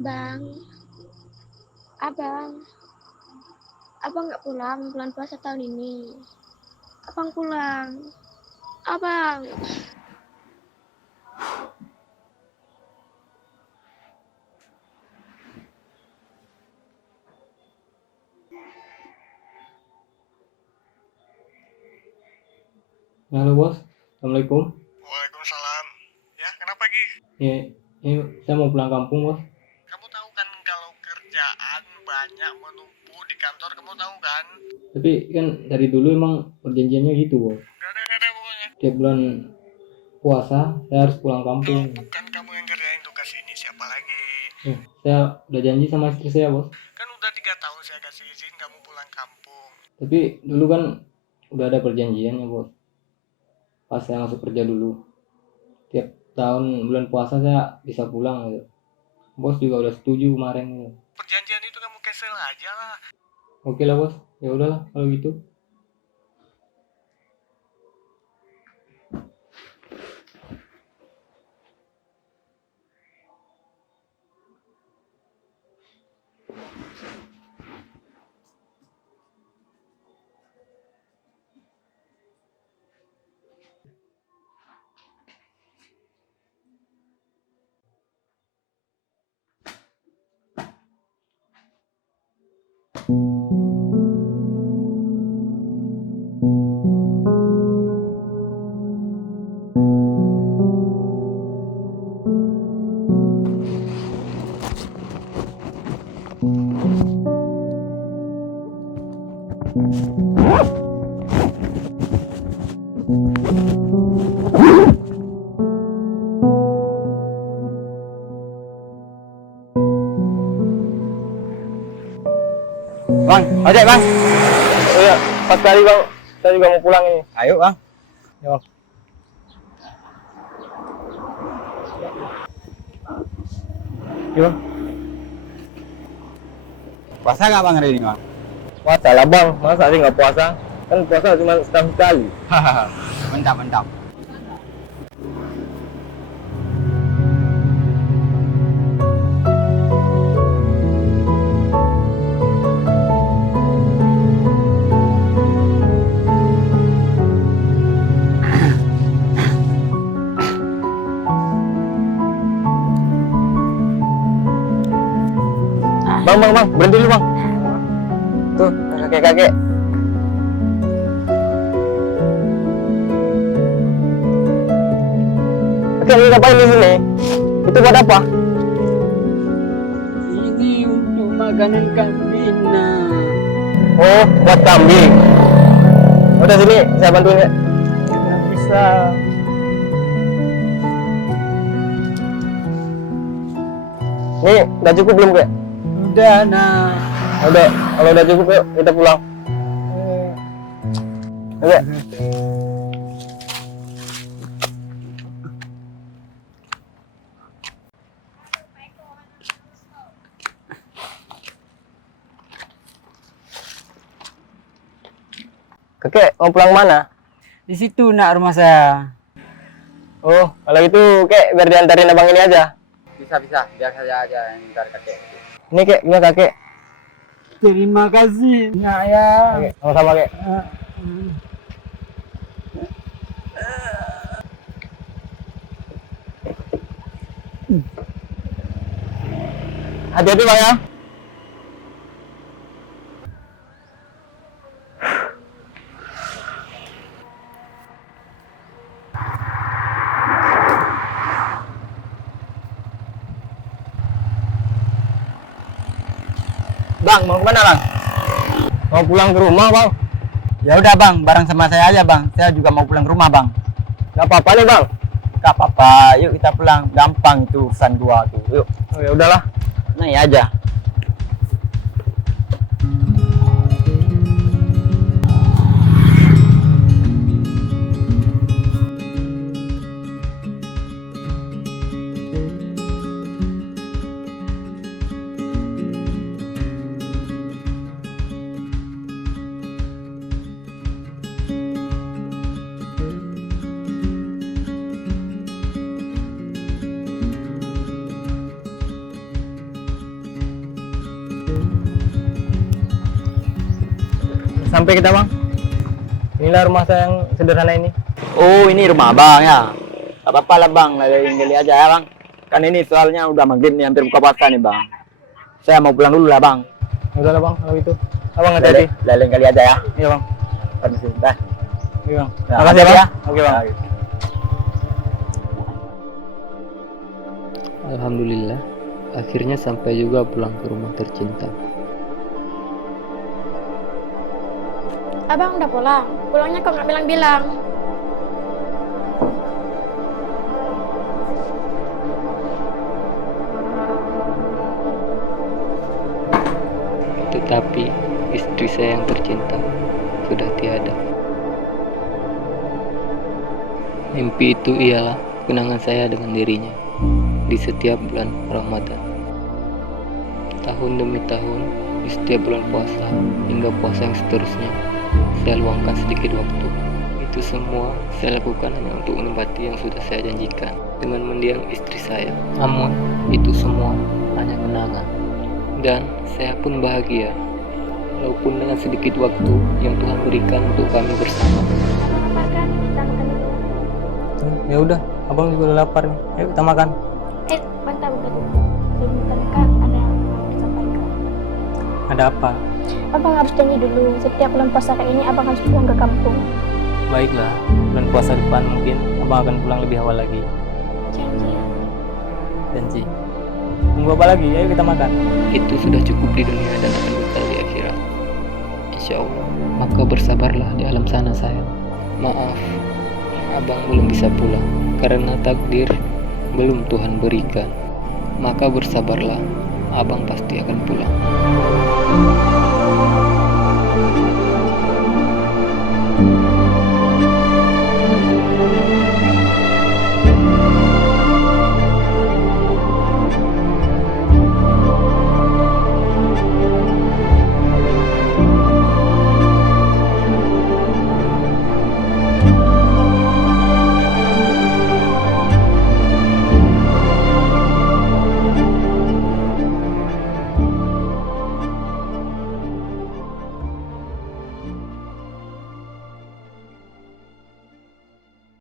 Bang, abang, abang nggak pulang bulan puasa tahun ini. Abang pulang, abang. Halo bos, assalamualaikum. Waalaikumsalam. Ya, kenapa Gi? Ya, ini saya mau pulang kampung bos. Kamu tahu kan kalau kerjaan banyak menumpuk di kantor, kamu tahu kan? Tapi kan dari dulu emang perjanjiannya gitu bos. Gak ada pokoknya. Tiap bulan puasa saya harus pulang Kalau kampung. bukan kamu yang kerjain tugas ini, siapa lagi? Saya udah janji sama istri saya bos. Kan udah 3 tahun saya kasih izin kamu pulang kampung. Tapi dulu kan udah ada perjanjiannya bos. Pas saya masuk kerja dulu, tiap tahun bulan puasa saya bisa pulang gitu. Bos juga udah setuju kemarin gitu. Perjanjian itu kamu cancel aja lah. Oke lah bos, ya udahlah kalau gitu. Bang, ojek bang. Iya, pas kali bang, saya juga mau pulang ini. Ayo bang. Yo. Gimana? Puasa nggak bang hari ini bang? Puasa lah bang, masa sih nggak puasa? Kan puasa cuma setahun sekali. Hahaha. Mantap mantap. Bang, berhenti dulu bang. Tuh, kakek-kakek. Kakek ini ngapain di sini? Itu buat apa? Ini untuk makanan kambing. Oh, buat kambing. Udah sini, saya bantuin ya. Tidak bisa. Nih, udah cukup belum kek? Udah nah. Udah, kalau udah cukup yuk kita pulang. Oke. Kakek mau pulang mana? Di situ nak rumah saya. Oh, kalau itu kek biar diantarin abang ini aja. Bisa biar saya aja yang ntar kakek. Ini kek, punya kakek. Terima kasih. Nak ya. Oke, sama-sama kek. Hati-hati bang ya. Bang mau kemana bang? Mau pulang ke rumah bang. Ya udah bang, bareng sama saya aja bang. Saya juga mau pulang ke rumah bang. Gak apa-apa nih bang. Gak apa-apa, yuk kita pulang. Gampang itu urusan dua tuh. Yuk. Oh, ya udahlah. Naik aja. sampai kita bang. Inilah rumah saya yang sederhana ini. Oh, ini rumah abang ya. Tak apa-apa lah bang, lain kali aja ya bang. Kan ini soalnya udah maghrib nih, hampir buka puasa nih bang. Saya mau pulang dulu lah bang. Ya udah lah bang, kalau gitu. Abang hati-hati. Lain kali aja ya. Iya bang. Permisi, dah. Iya bang. Nah, Makasih ya bang. ya. Oke bang. Nah, Alhamdulillah, akhirnya sampai juga pulang ke rumah tercinta. Abang udah pulang. Pulangnya kok nggak bilang-bilang? Tetapi istri saya yang tercinta sudah tiada. Mimpi itu ialah kenangan saya dengan dirinya di setiap bulan Ramadan. Tahun demi tahun, di setiap bulan puasa hingga puasa yang seterusnya, saya luangkan sedikit waktu. Itu semua saya lakukan hanya untuk menikmati yang sudah saya janjikan dengan mendiang istri saya. Namun, itu semua hanya kenangan. Dan saya pun bahagia, walaupun dengan sedikit waktu yang Tuhan berikan untuk kami bersama. Makan, kita makan dulu. Ya udah, abang juga udah lapar nih. Ayo kita makan. Bentar dulu. Sebentar kan ada yang mau disampaikan. Ada apa? Abang harus janji dulu. Setiap bulan puasa kayak ini, abang harus pulang ke kampung. Baiklah, bulan puasa depan mungkin abang akan pulang lebih awal lagi. Janji ya. Janji. Tunggu apa lagi? Ayo kita makan. Itu sudah cukup di dunia dan akan bekal di akhirat. Insya Allah. Maka bersabarlah di alam sana sayang. Maaf, abang belum bisa pulang karena takdir belum Tuhan berikan. Maka bersabarlah, abang pasti akan pulang.